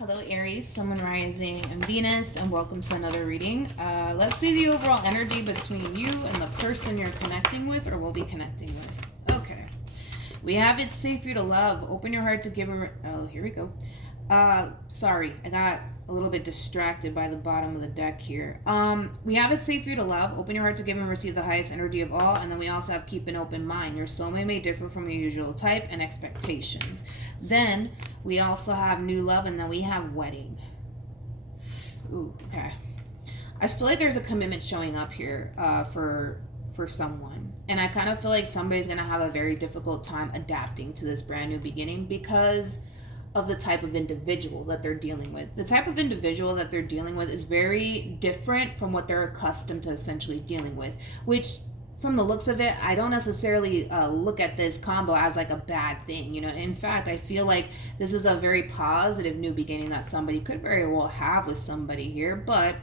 Hello Aries, Sun, Rising, and Venus, and welcome to another reading. Let's see the overall energy between you and the person you're connecting with or will be connecting with. Okay. We have it's safe for you to love. Open your heart to give them... Oh, here we go. Sorry, I got a little bit distracted by the bottom of the deck here. We have it safe for you to love. Open your heart to give and receive the highest energy of all. And then we also have keep an open mind. Your soulmate may differ from your usual type and expectations. Then we also have new love, and then we have wedding. Ooh, okay. I feel like there's a commitment showing up here for someone. And I kind of feel like somebody's going to have a very difficult time adapting to this brand new beginning because of the type of individual that they're dealing with. The type of individual that they're dealing with is very different from what they're accustomed to essentially dealing with, which from the looks of it, I don't necessarily look at this combo as like a bad thing. You know, in fact, I feel like this is a very positive new beginning that somebody could very well have with somebody here. But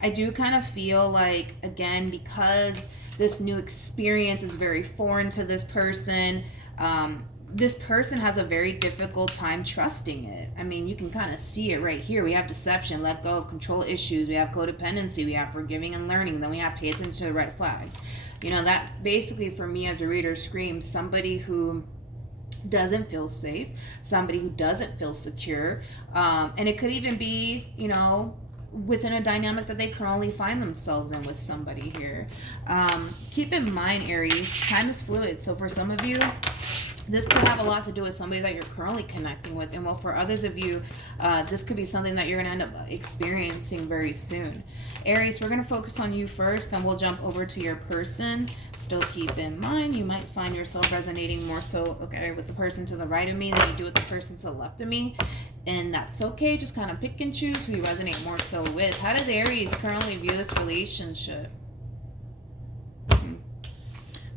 I do kind of feel like, again, because this new experience is very foreign to this person, this person has a very difficult time trusting it. I mean, you can kind of see it right here. We have deception, let go of control issues. We have codependency. We have forgiving and learning. Then we have pay attention to the red flags. You know, that basically for me as a reader screams somebody who doesn't feel safe, somebody who doesn't feel secure. And it could even be, you know, within a dynamic that they currently find themselves in with somebody here. Keep in mind, Aries, time is fluid. So for some of you, this could have a lot to do with somebody that you're currently connecting with. And well, for others of you, this could be something that you're going to end up experiencing very soon. Aries, we're going to focus on you first, and we'll jump over to your person. Still keep in mind, you might find yourself resonating more so, okay, with the person to the right of me than you do with the person to the left of me. And that's okay. Just kind of pick and choose who you resonate more so with. How does Aries currently view this relationship?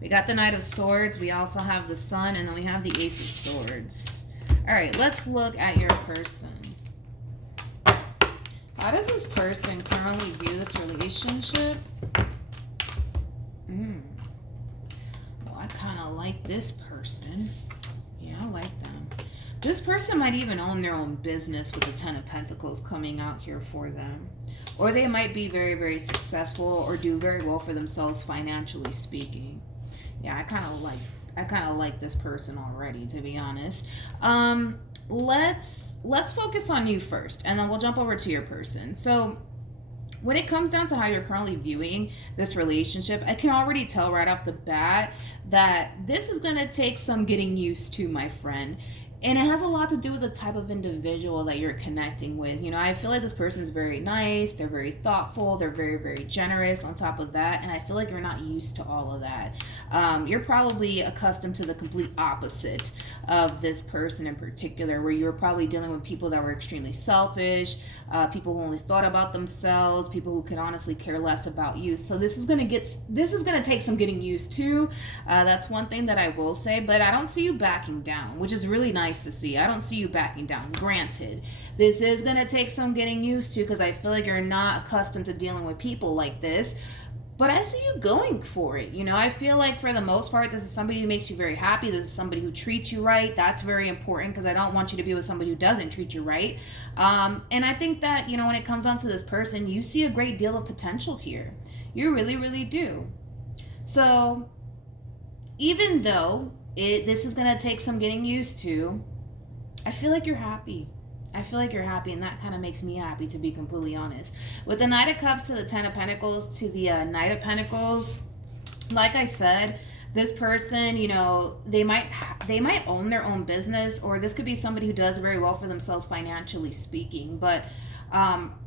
We got the Knight of Swords. We also have the Sun, and then we have the Ace of Swords. All right, let's look at your person. How does this person currently view this relationship? Well, I kind of like this person. Yeah, I like them. This person might even own their own business with the Ten of Pentacles coming out here for them. Or they might be very, very successful or do very well for themselves financially speaking. Yeah, I kind of like this person already, to be honest. Let's focus on you first, and then we'll jump over to your person. So when it comes down to how you're currently viewing this relationship, I can already tell right off the bat that this is going to take some getting used to, my friend. And it has a lot to do with the type of individual that you're connecting with. You know, I feel like this person is very nice. They're very thoughtful. They're very, very generous on top of that. And I feel like you're not used to all of that. You're probably accustomed to the complete opposite of this person in particular, where you're probably dealing with people that were extremely selfish, people who only thought about themselves, people who can honestly care less about you. So this is going to take some getting used to. That's one thing that I will say, but I don't see you backing down, which is really nice to see. I don't see you backing down. Granted, this is going to take some getting used to because I feel like you're not accustomed to dealing with people like this, but I see you going for it. You know, I feel like for the most part, this is somebody who makes you very happy. This is somebody who treats you right. That's very important because I don't want you to be with somebody who doesn't treat you right. And I think that, you know, when it comes down to this person, you see a great deal of potential here. You really, really do. So even though this is going to take some getting used to, I feel like you're happy. I feel like you're happy, and that kind of makes me happy, to be completely honest. With the Knight of Cups to the Ten of Pentacles to the Knight of Pentacles, like I said, this person, you know, they might own their own business, or this could be somebody who does very well for themselves financially speaking, but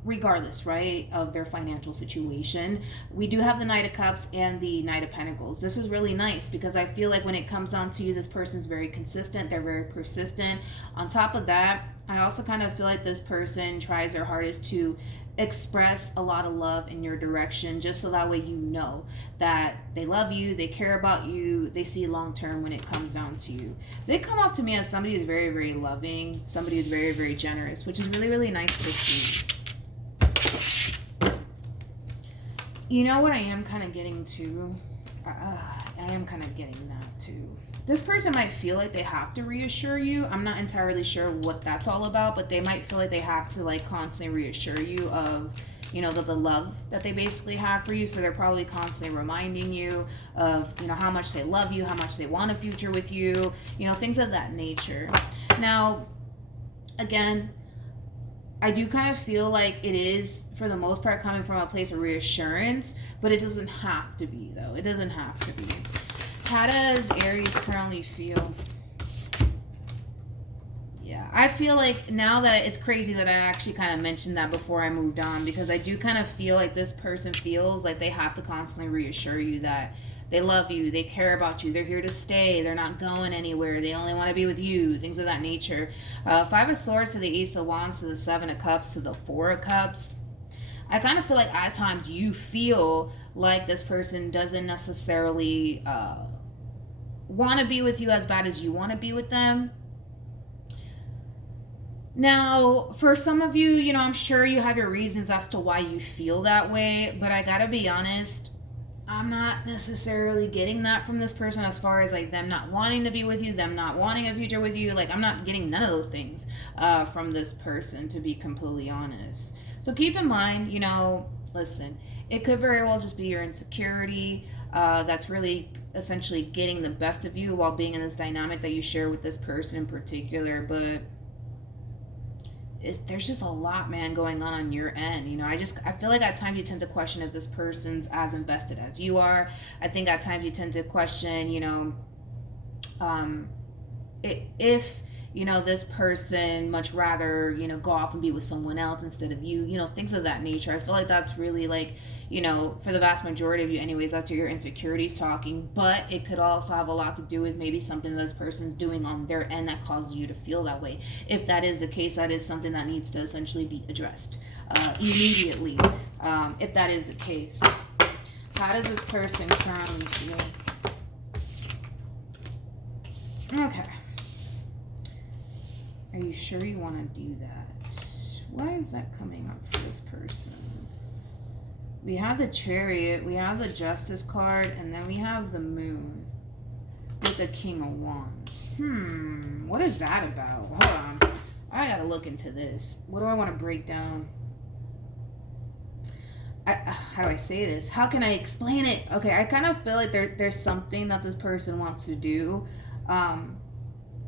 regardless, right, of their financial situation, we do have the Knight of Cups and the Knight of Pentacles. This is really nice because I feel like when it comes down to you, this person's very consistent. They're very persistent. On top of that, I also kind of feel like this person tries their hardest to express a lot of love in your direction, just so that way you know that they love you, they care about you, they see long term when it comes down to you. They come off to me as somebody who's very, very loving, somebody who's very, very generous, which is really, really nice to see. You know what I am kind of getting to? I am kind of getting that too. this person might feel like they have to reassure you. I'm not entirely sure what that's all about, but they might feel like they have to like constantly reassure you of, you know, the love that they basically have for you. So they're probably constantly reminding you of, you know, how much they love you, how much they want a future with you, you know, things of that nature. Now, again, I do kind of feel like it is, for the most part, coming from a place of reassurance, but it doesn't have to be, though. It doesn't have to be. How does Aries currently feel? Yeah, I feel like now that it's crazy that I actually kind of mentioned that before I moved on, because I do kind of feel like this person feels like they have to constantly reassure you that they love you, they care about you, they're here to stay, they're not going anywhere, they only want to be with you, things of that nature. Five of Swords to the Ace of Wands to the Seven of Cups to the Four of Cups. I kind of feel like at times you feel like this person doesn't necessarily want to be with you as bad as you want to be with them. Now, for some of you, you know, I'm sure you have your reasons as to why you feel that way, but I gotta be honest, I'm not necessarily getting that from this person as far as like them not wanting to be with you, them not wanting a future with you. Like, I'm not getting none of those things from this person, to be completely honest. So keep in mind, you know, listen, it could very well just be your insecurity that's really essentially getting the best of you while being in this dynamic that you share with this person in particular. But there's just a lot, man, going on your end. You know, I feel like at times you tend to question if this person's as invested as you are. I think at times you tend to question, you know, if you know, this person much rather, you know, go off and be with someone else instead of you, you know, things of that nature. I feel like that's really like, you know, for the vast majority of you anyways, that's your insecurities talking. But it could also have a lot to do with maybe something that this person's doing on their end that causes you to feel that way. If that is the case, that is something that needs to essentially be addressed immediately, if that is the case. How does this person currently feel? Okay. Are you sure you want to do that? Why is that coming up for this person? We have the Chariot, we have the Justice card, and then we have the Moon with the King of Wands. What is that about? Hold on. I gotta look into this. What do I want to break down? How do I say this? How can I explain it? Okay, I kind of feel like there's something that this person wants to do.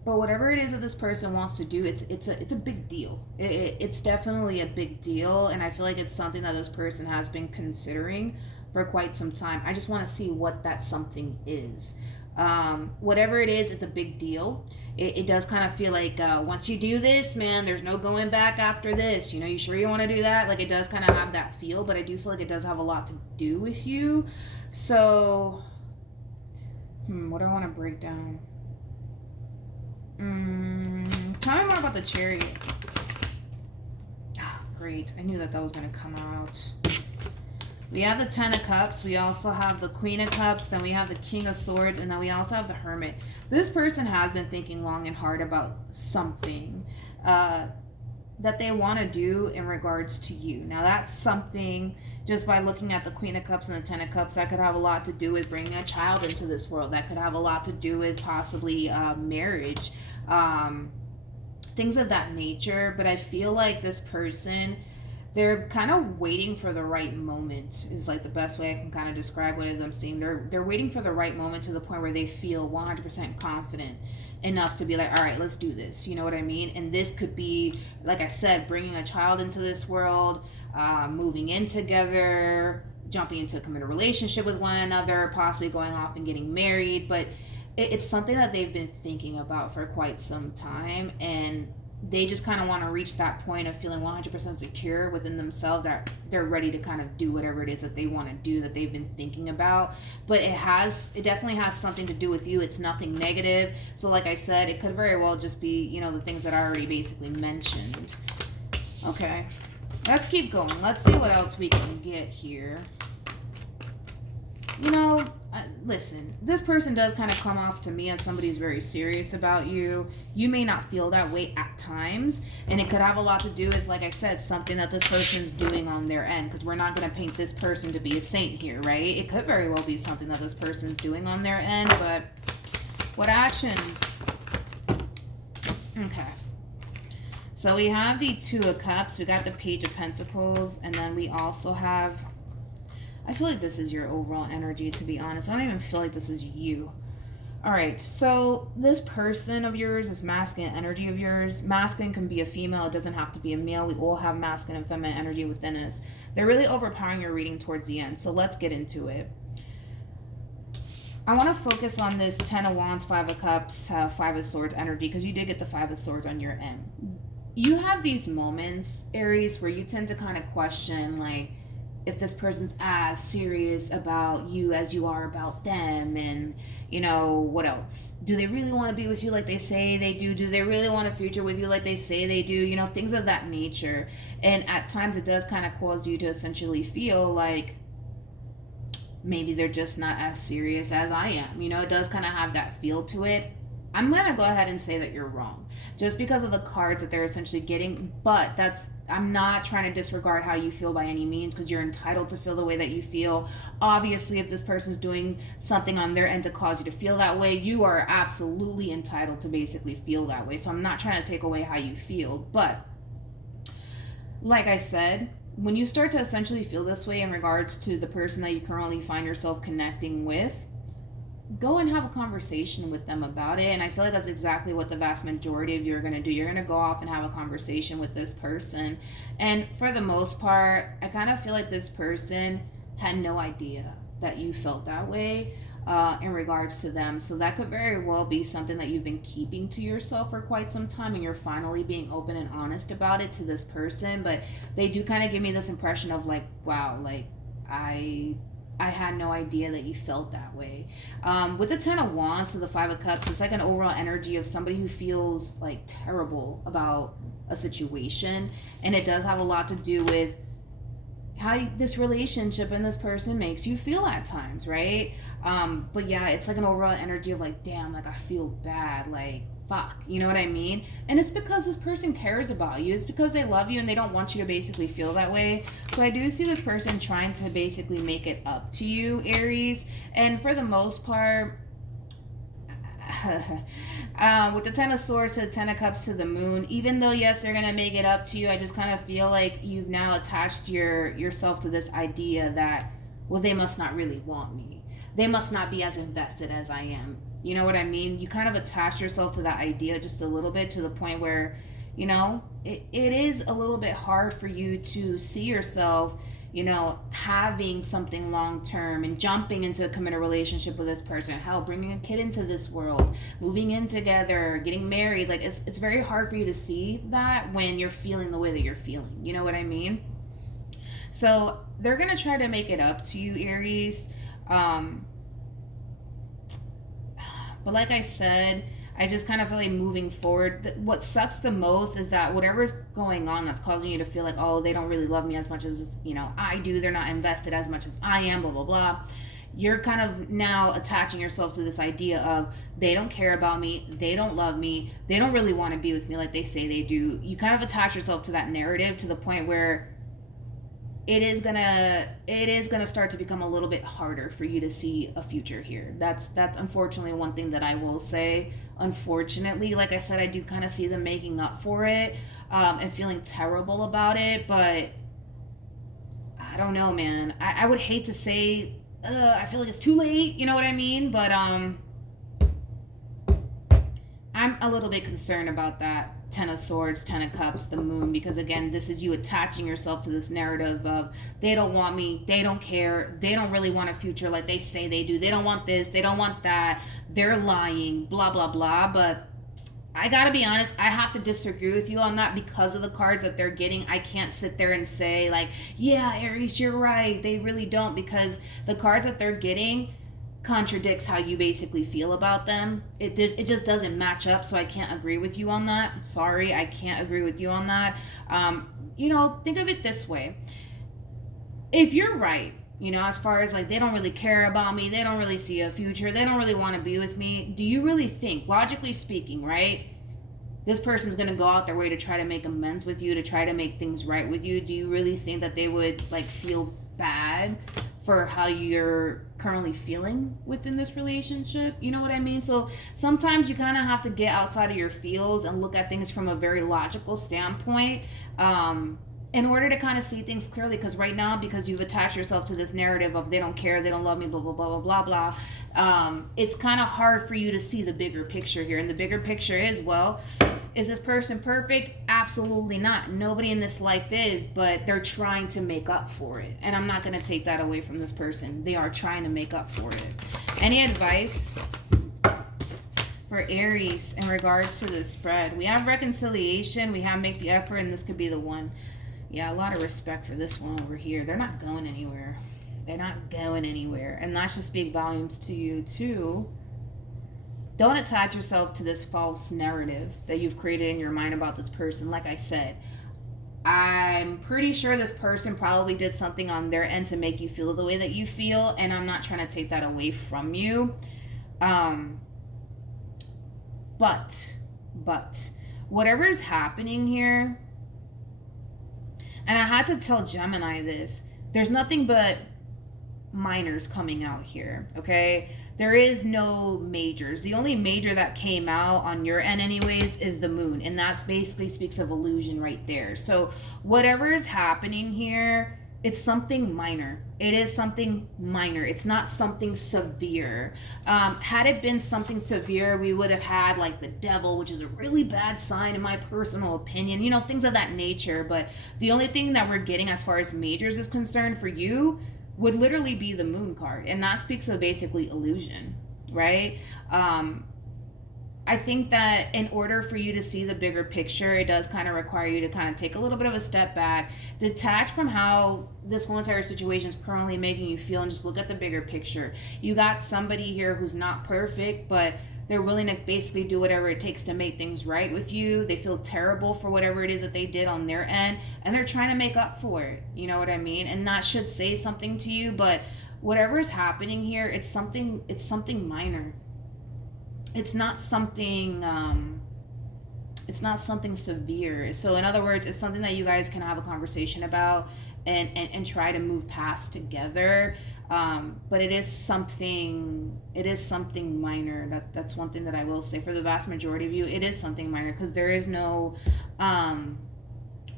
But whatever it is that this person wants to do, it's a big deal. It's definitely a big deal, and I feel like it's something that this person has been considering for quite some time. I just want to see what that something is. Whatever it is, it's a big deal. It does kind of feel like once you do this, man, there's no going back after this. You know, you sure you want to do that? Like, it does kind of have that feel, but I do feel like it does have a lot to do with you. So, what do I want to break down? Tell me more about the Chariot. Oh, great. I knew that was going to come out. We have the Ten of Cups. We also have the Queen of Cups. Then we have the King of Swords. And then we also have the Hermit. This person has been thinking long and hard about something that they want to do in regards to you. Now, that's something, just by looking at the Queen of Cups and the Ten of Cups, that could have a lot to do with bringing a child into this world. That could have a lot to do with possibly marriage. Things of that nature. But I feel like this person, they're kind of waiting for the right moment, is like the best way I can kind of describe what it is I'm seeing. They're waiting for the right moment to the point where they feel 100% confident enough to be like, all right, let's do this. You know what I mean? And this could be, like I said, bringing a child into this world, moving in together, jumping into a committed relationship with one another, possibly going off and getting married. But it's something that they've been thinking about for quite some time, and they just kind of want to reach that point of feeling 100% secure within themselves that they're ready to kind of do whatever it is that they want to do, that they've been thinking about. But it definitely has something to do with you. It's nothing negative. So like I said, it could very well just be, you know, the things that I already basically mentioned. Okay, let's keep going. Let's see what else we can get here. You know, listen, this person does kind of come off to me as somebody who's very serious about you. You may not feel that way at times, and it could have a lot to do with, like I said, something that this person's doing on their end, because we're not going to paint this person to be a saint here, right? It could very well be something that this person's doing on their end, but What actions? Okay. So we have the Two of Cups, we got the Page of Pentacles, and then we also have, I feel like this is your overall energy, to be honest. I don't even feel like this is you. All right, so this person of yours, this masculine energy of yours, masculine can be a female, it doesn't have to be a male. We all have masculine and feminine energy within us. They're really overpowering your reading towards the end, so let's get into it. I want to focus on this 10 of Wands, 5 of Cups, 5 of Swords energy, because you did get the 5 of Swords on your end. You have these moments, Aries, where you tend to kind of question, like, if this person's as serious about you as you are about them, and, you know, what else? Do they really want to be with you like they say they do? Do they really want a future with you like they say they do? You know, things of that nature. And at times it does kind of cause you to essentially feel like maybe they're just not as serious as I am. You know, it does kind of have that feel to it. I'm going to go ahead and say that you're wrong just because of the cards that they're essentially getting. But I'm not trying to disregard how you feel by any means, because you're entitled to feel the way that you feel. Obviously, if this person's doing something on their end to cause you to feel that way, you are absolutely entitled to basically feel that way. So I'm not trying to take away how you feel. But like I said, when you start to essentially feel this way in regards to the person that you currently find yourself connecting with, go and have a conversation with them about it. And I feel like that's exactly what the vast majority of you are going to do. You're going to go off and have a conversation with this person. And for the most part, I kind of feel like this person had no idea that you felt that way in regards to them. So that could very well be something that you've been keeping to yourself for quite some time, and you're finally being open and honest about it to this person. But they do kind of give me this impression of like, wow, like I had no idea that you felt that way. With the 10 of Wands to the 5 of Cups, it's like an overall energy of somebody who feels like terrible about a situation. And it does have a lot to do with how this relationship and this person makes you feel at times, right? But yeah, it's like an overall energy of like, damn, like I feel bad, like fuck, you know what I mean? And it's because this person cares about you. It's because they love you and they don't want you to basically feel that way. So I do see this person trying to basically make it up to you, Aries. And for the most part, with the 10 of Swords to the 10 of Cups to the Moon, even though yes, they're gonna make it up to you, I just kind of feel like you've now attached yourself to this idea that, well, they must not really want me. They must not be as invested as I am. You know what I mean? You kind of attach yourself to that idea just a little bit, to the point where, you know, it is a little bit hard for you to see yourself, you know, having something long term and jumping into a committed relationship with this person. Hell, bringing a kid into this world, moving in together, getting married. Like it's very hard for you to see that when you're feeling the way that you're feeling. You know what I mean? So they're gonna try to make it up to you, Aries. But like I said, I just kind of feel like moving forward, what sucks the most is that whatever's going on that's causing you to feel like, oh, they don't really love me as much as, you know, I do. They're not invested as much as I am, blah, blah, blah. You're kind of now attaching yourself to this idea of they don't care about me. They don't love me. They don't really want to be with me like they say they do. You kind of attach yourself to that narrative to the point where it is gonna start to become a little bit harder for you to see a future here. That's unfortunately one thing that I will say. Unfortunately, like I said, I do kind of see them making up for it and feeling terrible about it. But I don't know, man. I would hate to say I feel like it's too late. You know what I mean? But I'm a little bit concerned about that 10 of Swords, 10 of Cups, the Moon, because again, this is you attaching yourself to this narrative of they don't want me, they don't care, they don't really want a future like they say they do, they don't want this, they don't want that, they're lying, blah, blah, blah. But I gotta be honest, I have to disagree with you on that because of the cards that they're getting. I can't sit there and say like, yeah, Aries, you're right, they really don't, because the cards that they're getting contradicts how you basically feel about them. It just doesn't match up, so I can't agree with you on that. Sorry, I can't agree with you on that. You know, think of it this way. If you're right, you know, as far as like they don't really care about me, they don't really see a future, they don't really want to be with me, do you really think, logically speaking, right, this person's going to go out their way to try to make amends with you, to try to make things right with you? Do you really think that they would like feel bad for how you're currently feeling within this relationship. You know what I mean? So sometimes you kind of have to get outside of your feels and look at things from a very logical standpoint, in order to kind of see things clearly. Because right now, because you've attached yourself to this narrative of they don't care, they don't love me, blah blah blah blah blah blah, it's kind of hard for you to see the bigger picture here. And the bigger picture is, well, is this person perfect? Absolutely not. Nobody in this life is, but they're trying to make up for it. And I'm not going to take that away from this person. They are trying to make up for it. Any advice for Aries in regards to the spread? We have reconciliation, we have make the effort, and this could be the one. Yeah, a lot of respect for this one over here. They're not going anywhere. They're not going anywhere. And that should speak volumes to you too. Don't attach yourself to this false narrative that you've created in your mind about this person. Like I said, I'm pretty sure this person probably did something on their end to make you feel the way that you feel, and I'm not trying to take that away from you. But whatever is happening here, and I had to tell Gemini this, there's nothing but minors coming out here, okay? There is no majors. The only major that came out on your end anyways is the moon, and that's basically speaks of illusion right there. So whatever is happening here, it's something minor. It is something minor. It's not something severe. Had it been something severe, we would have had like the devil, which is a really bad sign in my personal opinion, you know, things of that nature. But the only thing that we're getting as far as majors is concerned for you would literally be the moon card, and that speaks of basically illusion, right? I think that in order for you to see the bigger picture, it does kind of require you to kind of take a little bit of a step back, detach from how this whole entire situation is currently making you feel, and just look at the bigger picture. You got somebody here who's not perfect, but they're willing to basically do whatever it takes to make things right with you. They feel terrible for whatever it is that they did on their end, and they're trying to make up for it. You know what I mean? And that should say something to you, but whatever is happening here, it's something minor. It's not something severe. So in other words, it's something that you guys can have a conversation about and try to move past together. But it is something minor. That's one thing that I will say. For the vast majority of you, it is something minor, because there is no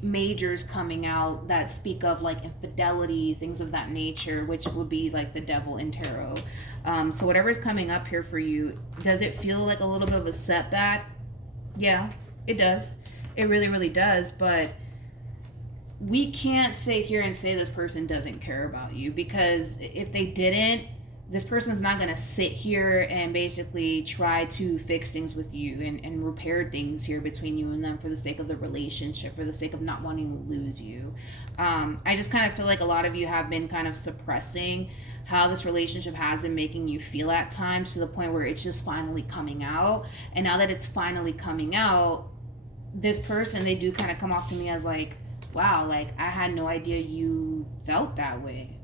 majors coming out that speak of like infidelity, things of that nature, which would be like the devil in tarot. So whatever's coming up here for you, does it feel like a little bit of a setback? Yeah, it does. It really, really does. But we can't sit here and say this person doesn't care about you, because if they didn't, this person's not going to sit here and basically try to fix things with you and repair things here between you and them for the sake of the relationship, for the sake of not wanting to lose you. I just kind of feel like a lot of you have been kind of suppressing how this relationship has been making you feel at times, to the point where it's just finally coming out. And now that it's finally coming out, this person, they do kind of come off to me as like, wow, like I had no idea you felt that way.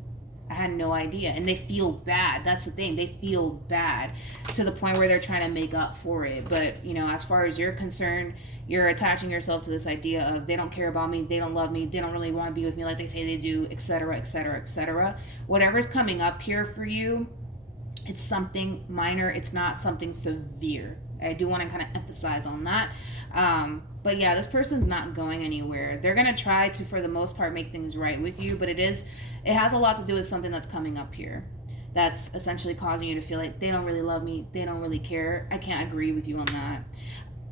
I had no idea. And they feel bad. That's the thing. They feel bad to the point where they're trying to make up for it. But, you know, as far as you're concerned, you're attaching yourself to this idea of they don't care about me, they don't love me, they don't really want to be with me like they say they do, etc., etc., etc. Whatever's coming up here for you, it's something minor. It's not something severe. I do want to kind of emphasize on that. But yeah, this person's not going anywhere. They're going to try to, for the most part, make things right with you, but it has a lot to do with something that's coming up here that's essentially causing you to feel like they don't really love me, they don't really care. I can't agree with you on that.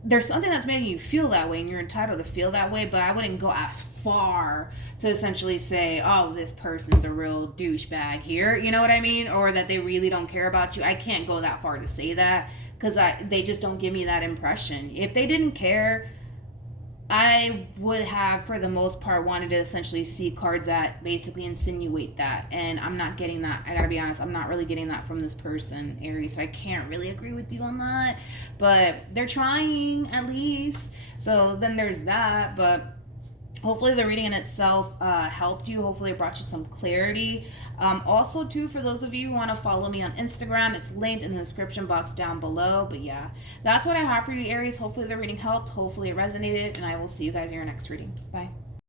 There's something that's making you feel that way, and you're entitled to feel that way, but I wouldn't go as far to essentially say, oh, this person's a real douchebag here, you know what I mean? Or that they really don't care about you. I can't go that far to say that, because they just don't give me that impression. If they didn't care, I would have, for the most part, wanted to essentially see cards that basically insinuate that. And I'm not getting that. I gotta be honest, I'm not really getting that from this person, Aries. So I can't really agree with you on that. But they're trying, at least. So then there's that. But hopefully the reading in itself helped you. Hopefully it brought you some clarity. Also, too, for those of you who want to follow me on Instagram, it's linked in the description box down below. But yeah, that's what I have for you, Aries. Hopefully the reading helped. Hopefully it resonated. And I will see you guys in your next reading. Bye.